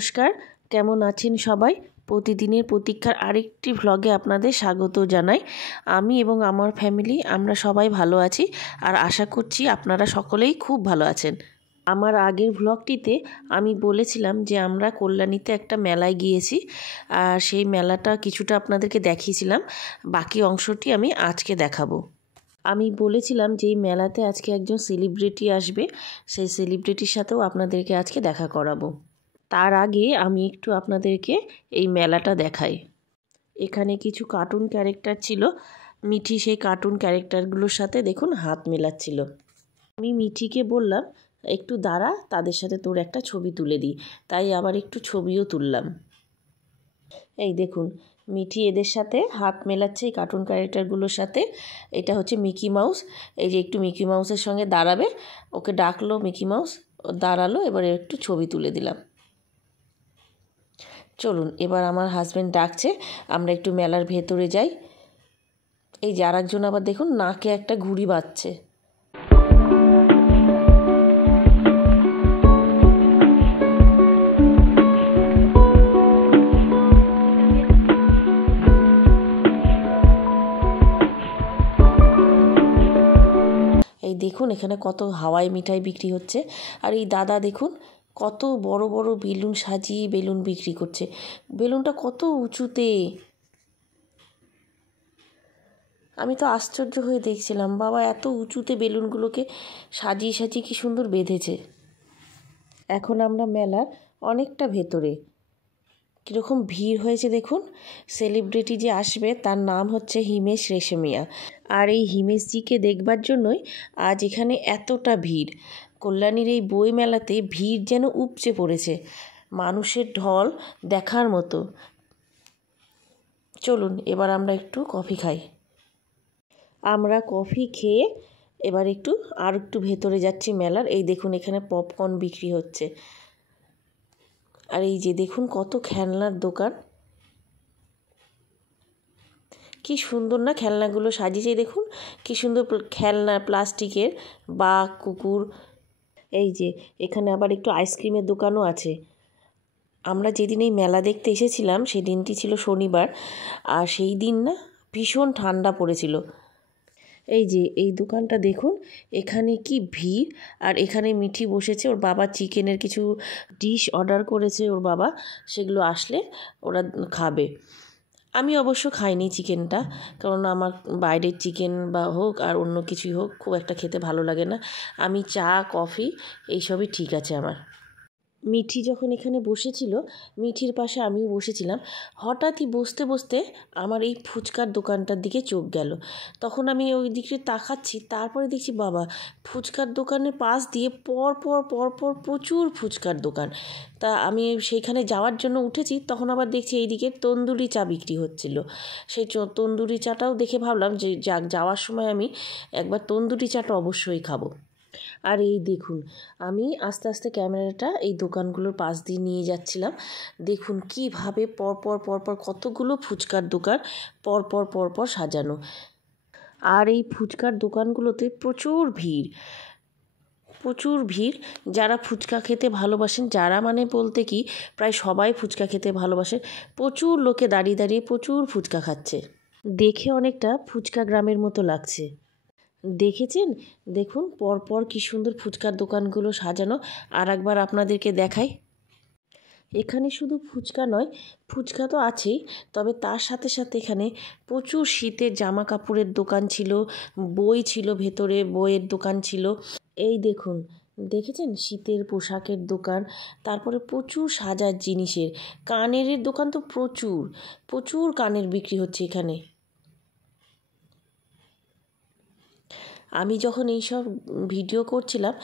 নমস্কার, কেমন আছেন সবাই? প্রতিদিনের প্রতীক্ষার আরেকটি ভ্লগে আপনাদের স্বাগত জানাই। আমি এবং আমার ফ্যামিলি আমরা সবাই ভালো আছি আর আশা করছি আপনারা সকলেই খুব ভালো আছেন। আমার আগের ভ্লগটিতে আমি বলেছিলাম যে আমরা কল্যাণীতে একটা মেলায় গিয়েছি আর সেই মেলাটা কিছুটা আপনাদেরকে দেখিয়েছিলাম, বাকি অংশটি আমি আজকে দেখাবো। আমি বলেছিলাম যে এই মেলাতে আজকে একজন সেলিব্রিটি আসবে, সেই সেলিব্রিটির সাথেও আপনাদেরকে আজকে দেখা করাবো। তার আগে আমি একটু আপনাদেরকে এই মেলাটা দেখাই। এখানে কিছু কার্টুন ক্যারেক্টার ছিল, মিঠি সেই কার্টুন ক্যারেক্টারগুলোর সাথে দেখুন হাত মেলাচ্ছিল। আমি মিঠিকে বললাম একটু দাঁড়া, তাদের সাথে তোর একটা ছবি তুলে দিই, তাই আবার একটু ছবিও তুললাম। এই দেখুন মিঠি এদের সাথে হাত মেলাচ্ছে এই কার্টুন ক্যারেক্টারগুলোর সাথে। এটা হচ্ছে মিকি মাউস। এই যে একটু মিকি মাউসের সঙ্গে দাঁড়াবে, ওকে ডাকলো মিকি মাউস, দাঁড়ালো, এবারে একটু ছবি তুলে দিলাম। চলুন এবার আমার হাজব্যান্ড ডাকছে, আমরা একটু মেলার ভেতরে যাই। এই যে আরেকজন আবার দেখুন নাকে একটা ঘুড়ি বাজছে। এই দেখুন এখানে কত হাওয়াই মিঠাই বিক্রি হচ্ছে। আর এই দাদা দেখুন কত বড় বড় বেলুন সাজিয়ে বেলুন বিক্রি করছে। বেলুনটা কত উঁচুতে, আমি তো আশ্চর্য হয়ে দেখছিলাম, বাবা এত উঁচুতে বেলুনগুলোকে সাজিয়ে সাজিয়ে কি সুন্দর বেঁধেছে। এখন আমরা মেলার অনেকটা ভেতরে, কীরকম ভিড় হয়েছে দেখুন। সেলিব্রিটি যে আসবে তার নাম হচ্ছে হিমেশ রেশমিয়া, আর এই হিমেশজিকে দেখবার জন্যই আজ এখানে এতটা ভিড়। কল্যাণীর এই বই মেলাতে ভিড় যেন উপচে পড়েছে, মানুষের ঢল দেখার মতো। চলুন এবার আমরা একটু কফি খাই। আমরা কফি খেয়ে এবার একটু ভেতরে যাচ্ছি মেলার। এই দেখুন এখানে পপকর্ন বিক্রি হচ্ছে, আর এই যে দেখুন কত খেলনার দোকান, কি সুন্দর না খেলনাগুলো সাজিয়েছে। দেখুন কি সুন্দর খেলনা, প্লাস্টিকের বাঘ, কুকুর। এই যে এখানে আবার একটু আইসক্রিমের দোকানও আছে। আমরা যেদিন এই মেলা দেখতে এসেছিলাম সেই দিনটি ছিল শনিবার, আর সেই দিন না ভীষণ ঠান্ডা পড়েছিল। এই যে এই দোকানটা দেখুন, এখানে কি ভিড়। আর এখানে মিঠি বসেছে, ওর বাবা চিকেনের কিছু ডিশ অর্ডার করেছে ওর বাবা, সেগুলো আসলে ওরা খাবে। আমি অবশ্য খাইনি চিকেনটা, কারণ আমার বাইরের চিকেন বা হোক আর অন্য কিছুই হোক খুব একটা খেতে ভালো লাগে না। আমি চা কফি এইসবই ঠিক আছে আমার। মিঠি যখন এখানে বসেছিল, মিঠির পাশে আমিও বসেছিলাম। হঠাৎই বসতে বসতে আমার এই ফুচকার দোকানটার দিকে চোখ গেল। তখন আমি ওই দিকে তাকাচ্ছি, তারপরে দেখছি বাবা ফুচকার দোকানের পাশ দিয়ে পর পর প্রচুর ফুচকার দোকান। তা আমি সেইখানে যাওয়ার জন্য উঠেছি, তখন আবার দেখছি এইদিকে তন্দুরি চা বিক্রি হচ্ছিল। সেই তন্দুরি চাটাও দেখে ভাবলাম যে যাওয়ার সময় আমি একবার তন্দুরি চাটা অবশ্যই খাবো। আর এই দেখুন আমি আস্তে আস্তে ক্যামেরাটা এই দোকানগুলোর পাশ দিয়ে নিয়ে যাচ্ছিলাম। দেখুন কীভাবে পরপর কতগুলো ফুচকার দোকান পরপর সাজানো। আর এই ফুচকার দোকানগুলোতে প্রচুর ভিড়। যারা ফুচকা খেতে ভালোবাসেন, যারা মানে বলতে কি প্রায় সবাই ফুচকা খেতে ভালোবাসেন, প্রচুর লোকে দাঁড়িয়ে প্রচুর ফুচকা খাচ্ছে। দেখে অনেকটা ফুচকা গ্রামের মতো লাগছে। দেখেছেন দেখুন পরপর কি সুন্দর ফুচকার দোকানগুলো সাজানো। আর একবার আপনাদেরকে দেখাই। এখানে শুধু ফুচকা নয়, ফুচকা তো আছেই, তবে তার সাথে সাথে এখানে প্রচুর শীতের জামা কাপড়ের দোকান ছিল, বই ছিল, ভেতরে বইয়ের দোকান ছিল। এই দেখুন দেখেছেন শীতের পোশাকের দোকান, তারপরে প্রচুর সাজার জিনিসের, কানের দোকান তো প্রচুর কানের বিক্রি হচ্ছে এখানে। আমি যখন এইসব ভিডিও করছিলাম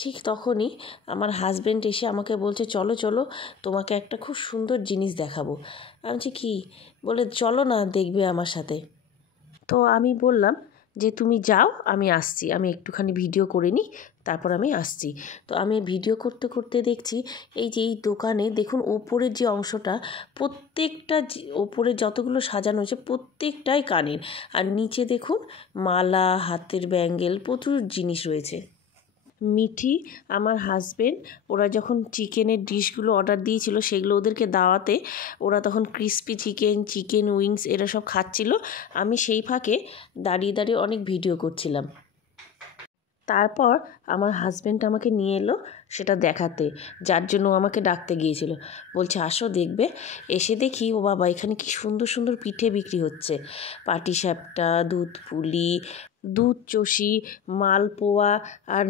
ঠিক তখনই আমার হাজব্যান্ড এসে আমাকে বলছে চলো তোমাকে একটা খুব সুন্দর জিনিস দেখাবো। আমি বলছি কী? বলে চলো না দেখবে আমার সাথে। তো আমি বললাম যে তুমি যাও, আমি আসছি, আমি একটুখানি ভিডিও করে নিই, তারপর আমি আসছি। তো আমি ভিডিও করতে করতে দেখছি এই যে এই দোকানে দেখুন ওপরের যে অংশটা, প্রত্যেকটা ওপরে যতগুলো সাজানো হয়েছে প্রত্যেকটাই কানের, আর নিচে দেখুন মালা, হাতের ব্যাঙ্গেল, প্রচুর জিনিস রয়েছে। মিঠি, আমার হাজবেন্ড, ওরা যখন চিকেনের ডিশগুলো অর্ডার দিয়েছিল সেগুলো ওদেরকে দাওয়াতে ওরা তখন ক্রিস্পি চিকেন, চিকেন উইংস এরা সব খাচ্ছিল। আমি সেই ফাঁকে দাঁড়িয়ে দাঁড়িয়ে অনেক ভিডিও করছিলাম। তারপর আমার হাজবেন্ড আমাকে নিয়ে এলো সেটা দেখাতে, যার জন্য আমাকে ডাকতে গিয়েছিল। বলছে আসো দেখবে। এসে দেখি ও বাবা, এখানে কি সুন্দর সুন্দর পিঠে বিক্রি হচ্ছে। পাটিসাপটা, দুধ পুলি, দুধ চষি, মালপোয়া। আর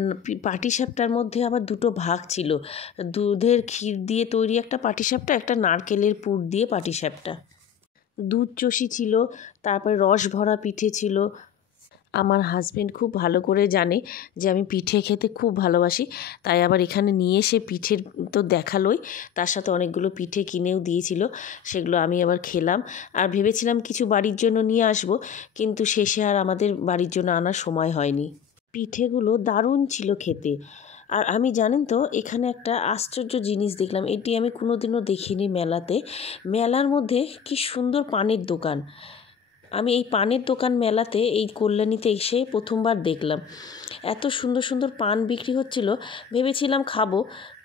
পাটিসাপটার মধ্যে আবার দুটো ভাগ ছিল, দুধের ক্ষীর দিয়ে তৈরি একটা পাটিসাপটা, একটা নারকেলের পুর দিয়ে পাটিসাপটা। দুধ চষি ছিল, তারপরে রস ভরা পিঠে ছিল। আমার হাজবেন্ড খুব ভালো করে জানে যে আমি পিঠে খেতে খুব ভালোবাসি, তাই আবার এখানে নিয়ে এসে পিঠের তো দেখালোই, তার সাথে অনেকগুলো পিঠে কিনেও দিয়েছিল। সেগুলো আমি আবার খেলাম। আর ভেবেছিলাম কিছু বাড়ির জন্য নিয়ে আসব, কিন্তু শেষে আর আমাদের বাড়ির জন্য আনার সময় হয়নি। পিঠেগুলো দারুণ ছিল খেতে। আর আমি জানেন তো এখানে একটা আশ্চর্য জিনিস দেখলাম, এটি আমি কোনোদিনও দেখিনি মেলাতে। মেলার মধ্যে কি সুন্দর পানের দোকান। আমি এই পানের দোকান মেলাতে এই কল্যাণীতে এসে প্রথমবার দেখলাম। এত সুন্দর সুন্দর পান বিক্রি হচ্ছিল, ভেবেছিলাম খাবো,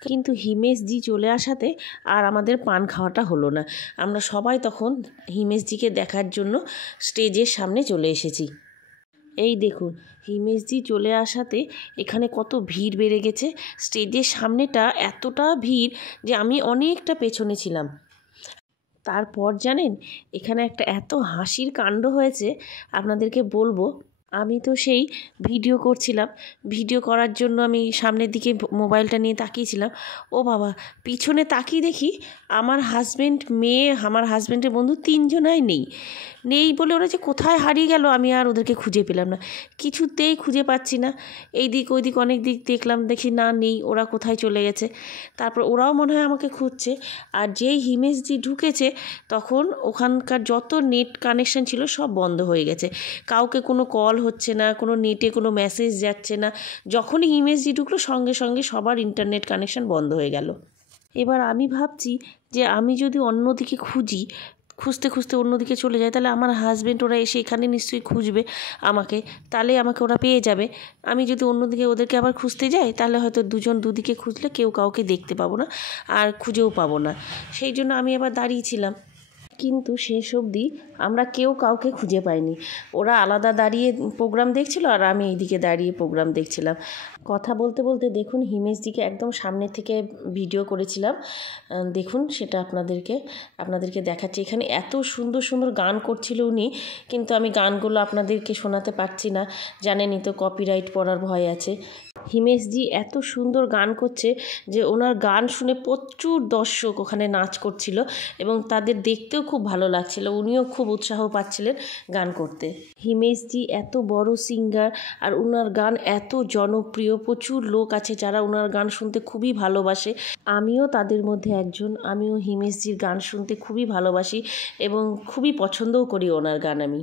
কিন্তু হিমেশজি চলে আসাতে আর আমাদের পান খাওয়াটা হলো না। আমরা সবাই তখন হিমেশজিকে দেখার জন্য স্টেজের সামনে চলে এসেছি। এই দেখুন, হিমেশজি চলে আসাতে এখানে কত ভিড় বেড়ে গেছে। স্টেজের সামনেটা এতটা ভিড় যে আমি অনেকটা পেছনে ছিলাম। তারপর জানেন এখানে একটা এত হাসির কাণ্ড হয়েছে আপনাদেরকে বলবো। আমি তো সেই ভিডিও করছিলাম, ভিডিও করার জন্য আমি সামনের দিকে মোবাইলটা নিয়ে তাকিয়েছিলাম। ও বাবা, পিছনে তাকিয়ে দেখি আমার হাজবেন্ড, মেয়ে, আমার হাজবেন্ডের বন্ধু তিনজনাই নেই বলে ওরা যে কোথায় হারিয়ে গেল আমি আর ওদেরকে খুঁজে পেলাম না, কিছুতেই খুঁজে পাচ্ছি না। এই দিক ওই দিক অনেক দিক দেখলাম, দেখি না নেই, ওরা কোথায় চলে গেছে। তারপর ওরাও মনে হয় আমাকে খুঁজছে। আর যেই হিমেশজি ঢুকেছে তখন ওখানকার যত নেট কানেকশান ছিল সব বন্ধ হয়ে গেছে, কাউকে কোনো কল হচ্ছে না, কোনো নেটে কোনো মেসেজ যাচ্ছে না। যখনই হিমেশজি ঢুকলো সঙ্গে সঙ্গে সবার ইন্টারনেট কানেকশান বন্ধ হয়ে গেল। এবার আমি ভাবছি যে আমি যদি অন্যদিকে খুঁজতে খুঁজতে অন্যদিকে চলে যায়, তাহলে আমার হাজবেন্ড ওরা এসে এখানে নিশ্চয়ই খুঁজবে আমাকে, তাহলে আমাকে ওরা পেয়ে যাবে। আমি যদি অন্যদিকে ওদেরকে আবার খুঁজতে যাই, তাহলে হয়তো দুজন দুদিকে খুঁজলে কেউ কাউকে দেখতে পাবো না আর খুঁজেও পাবো না। সেই জন্য আমি আবার দাঁড়িয়েছিলাম, কিন্তু শেষ অবধি আমরা কেউ কাউকে খুঁজে পাইনি। ওরা আলাদা দাঁড়িয়ে প্রোগ্রাম দেখছিল আর আমি এইদিকে দাঁড়িয়ে প্রোগ্রাম দেখছিলাম। কথা বলতে বলতে দেখুন হিমেশজিকে একদম সামনে থেকে ভিডিও করেছিলাম। দেখুন সেটা আপনাদেরকে দেখাচ্ছি। এখানে এত সুন্দর সুন্দর গান করছিল উনি, কিন্তু আমি গানগুলো আপনাদেরকে শোনাতে পারছি না, জানেনই তো কপিরাইট পড়ার ভয় আছে। হিমেশজি এত সুন্দর গান করছে যে ওনার গান শুনে প্রচুর দর্শক ওখানে নাচ করছিল এবং তাদের দেখতেও খুব ভালো লাগছিল, উনিও খুব উৎসাহ পাচ্ছিলেন গান করতে। হিমেশজি এত বড় সিঙ্গার আর ওনার গান এত জনপ্রিয়, প্রচুর লোক আছে যারা ওনার গান শুনতে খুবই ভালোবাসে। আমিও তাদের মধ্যে একজন। আমিও হিমেশজির গান শুনতে খুবই ভালোবাসি এবং খুবই পছন্দও করি ওনার গান আমি।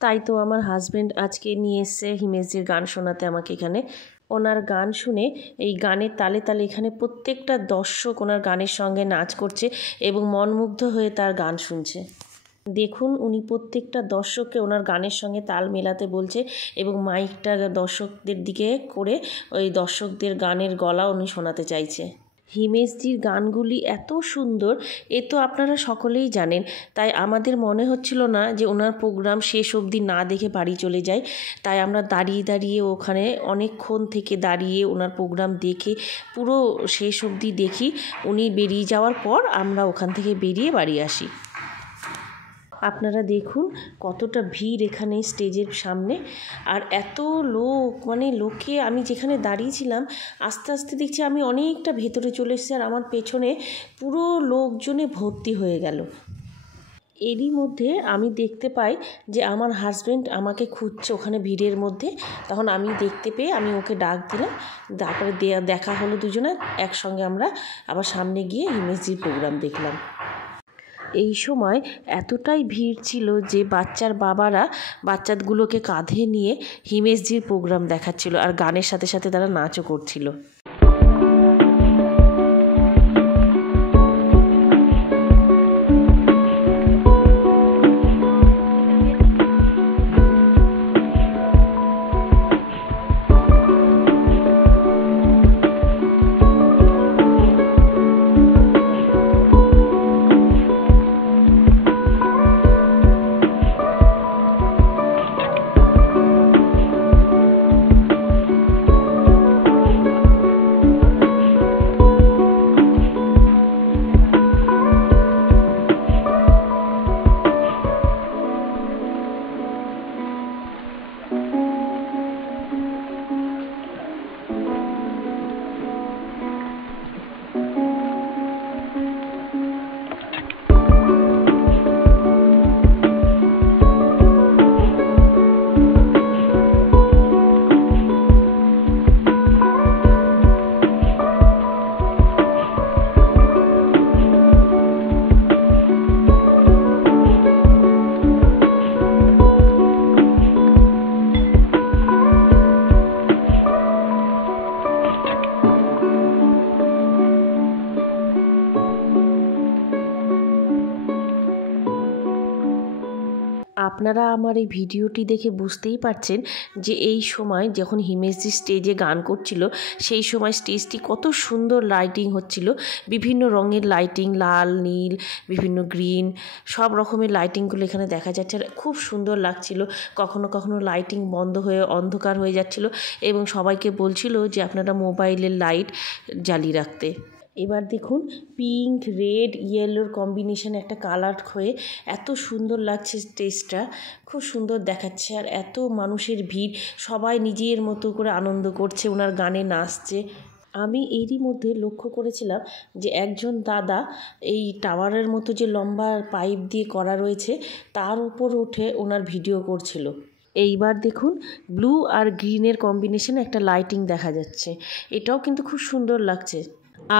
তাই তো আমার হাজবেন্ড আজকে নিয়ে এসছে হিমেশজির গান শোনাতে আমাকে এখানে। ওনার গান শুনে এই গানের তালে তালে এখানে প্রত্যেকটা দর্শক ওনার গানের সঙ্গে নাচ করছে এবং মনমুগ্ধ হয়ে তার গান শুনছে। দেখুন উনি প্রত্যেকটা দর্শককে ওনার গানের সঙ্গে তাল মেলাতে বলছে এবং মাইকটা দর্শকদের দিকে করে ওই দর্শকদের গানের গলা উনি শোনাতে চাইছে। হিমেশজির গানগুলি এত সুন্দর, এ তো আপনারা সকলেই জানেন। তাই আমাদের মনে হচ্ছিল না যে ওনার প্রোগ্রাম শেষ অবধি না দেখে বাড়ি চলে যায়। তাই আমরা দাঁড়িয়ে দাঁড়িয়ে ওখানে অনেকক্ষণ থেকে দাঁড়িয়ে ওনার প্রোগ্রাম দেখে পুরো শেষ অবধি দেখি। উনি বেরিয়ে যাওয়ার পর আমরা ওখান থেকে বেরিয়ে বাড়ি আসি। আপনারা দেখুন কতটা ভিড় এখানে স্টেজের সামনে, আর এত লোক, মানে লোকে আমি যেখানে দাঁড়িয়েছিলাম আস্তে আস্তে দেখছি আমি অনেকটা ভেতরে চলে এসেছি আর আমার পেছনে পুরো লোকজনে ভর্তি হয়ে গেল। এরই মধ্যে আমি দেখতে পাই যে আমার হাজবেন্ড আমাকে খুঁজছে ওখানে ভিড়ের মধ্যে। তখন আমি দেখতে পেয়ে আমি ওকে ডাক দিলাম, তারপরে দেখা হলো দুজনের একসঙ্গে। আমরা আবার সামনে গিয়ে হিমেশজির প্রোগ্রাম দেখলাম। এই সময় এতটাই ভিড় ছিল যে বাচ্চার বাবারা বাচ্চাগুলোকে কাঁধে নিয়ে হিমেশজির প্রোগ্রাম দেখাচ্ছিল আর গানের সাথে সাথে তারা নাচও করছিল। আপনারা আমার এই ভিডিওটি দেখে বুঝতেই পারছেন যে এই সময় যখন হিমেশজি স্টেজে গান করছিল সেই সময় স্টেজটি কত সুন্দর লাইটিং হচ্ছিল, বিভিন্ন রঙের লাইটিং, লাল, নীল, বিভিন্ন গ্রিন, সব রকমের লাইটিংগুলো এখানে দেখা যাচ্ছে। আর খুব সুন্দর লাগছিল। কখনো কখনো লাইটিং বন্ধ হয়ে অন্ধকার হয়ে যাচ্ছিল এবং সবাইকে বলছিল যে আপনারা মোবাইলের লাইট জ্বালিয়ে রাখতে। এবার দেখুন পিঙ্ক, রেড, ইয়েলোর কম্বিনেশন একটা কালার হয়ে এত সুন্দর লাগছে স্টেজটা, খুব সুন্দর দেখাচ্ছে। আর এত মানুষের ভিড়, সবাই নিজের মতো করে আনন্দ করছে, ওনার গানে নাচছে। আমি এরই মধ্যে লক্ষ্য করেছিলাম যে একজন দাদা এই টাওয়ারের মতো যে লম্বা পাইপ দিয়ে করা রয়েছে তার উপর উঠে ওনার ভিডিও করছিল। এইবার দেখুন ব্লু আর গ্রিনের কম্বিনেশনে একটা লাইটিং দেখা যাচ্ছে, এটাও কিন্তু খুব সুন্দর লাগছে।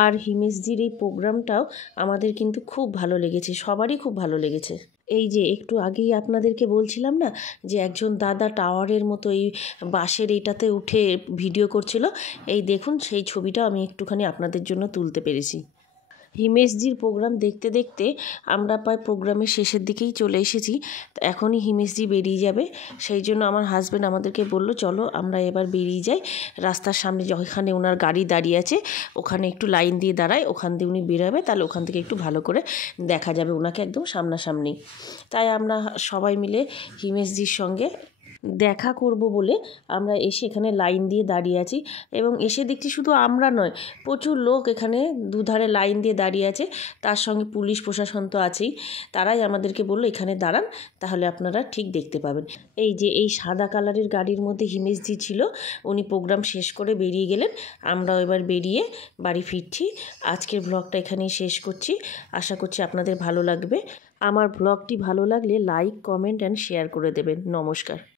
আর হিমেশজির এই প্রোগ্রামটাও আমাদের কিন্তু খুব ভালো লেগেছে, সবারই খুব ভালো লেগেছে। এই যে একটু আগেই আপনাদেরকে বলছিলাম না যে একজন দাদা টাওয়ারের মতো এই বাঁশের এইটাতে উঠে ভিডিও করছিল, এই দেখুন সেই ছবিটা আমি একটুখানি আপনাদের জন্য তুলতে পেরেছি। হিমেশজির প্রোগ্রাম দেখতে দেখতে আমরা প্রায় প্রোগ্রামের শেষের দিকেই চলে এসেছি। এখনই হিমেশজি বেরিয়ে যাবে, সেই জন্য আমার হাজব্যান্ড আমাদেরকে বলল চলো আমরা এবার বেরিয়ে যাই। রাস্তার সামনে যেখানে ওনার গাড়ি দাঁড়িয়ে আছে ওখানে একটু লাইন দিয়ে দাঁড়ায়, ওখান দিয়ে উনি বেরোবে, তাহলে ওখান থেকে একটু ভালো করে দেখা যাবে ওনাকে একদম সামনাসামনি। তাই আমরা সবাই মিলে হিমেশজির সঙ্গে দেখা করব বলে আমরা এসে এখানে লাইন দিয়ে দাঁড়িয়ে আছি। এবং এসে দেখছি শুধু আমরা নয়, প্রচুর লোক এখানে দুধারে লাইন দিয়ে দাঁড়িয়ে আছে, তার সঙ্গে পুলিশ প্রশাসন তো আছেই। তারাই আমাদেরকে বললো এখানে দাঁড়ান, তাহলে আপনারা ঠিক দেখতে পাবেন। এই যে এই সাদা কালারের গাড়ির মধ্যে হিমেশজি ছিল, উনি প্রোগ্রাম শেষ করে বেরিয়ে গেলেন, আমরাও এবার বেরিয়ে বাড়ি ফিরছি। আজকের ব্লগটা এখানেই শেষ করছি, আশা করছি আপনাদের ভালো লাগবে। আমার ব্লগটি ভালো লাগলে লাইক, কমেন্ট অ্যান্ড শেয়ার করে দেবেন। নমস্কার।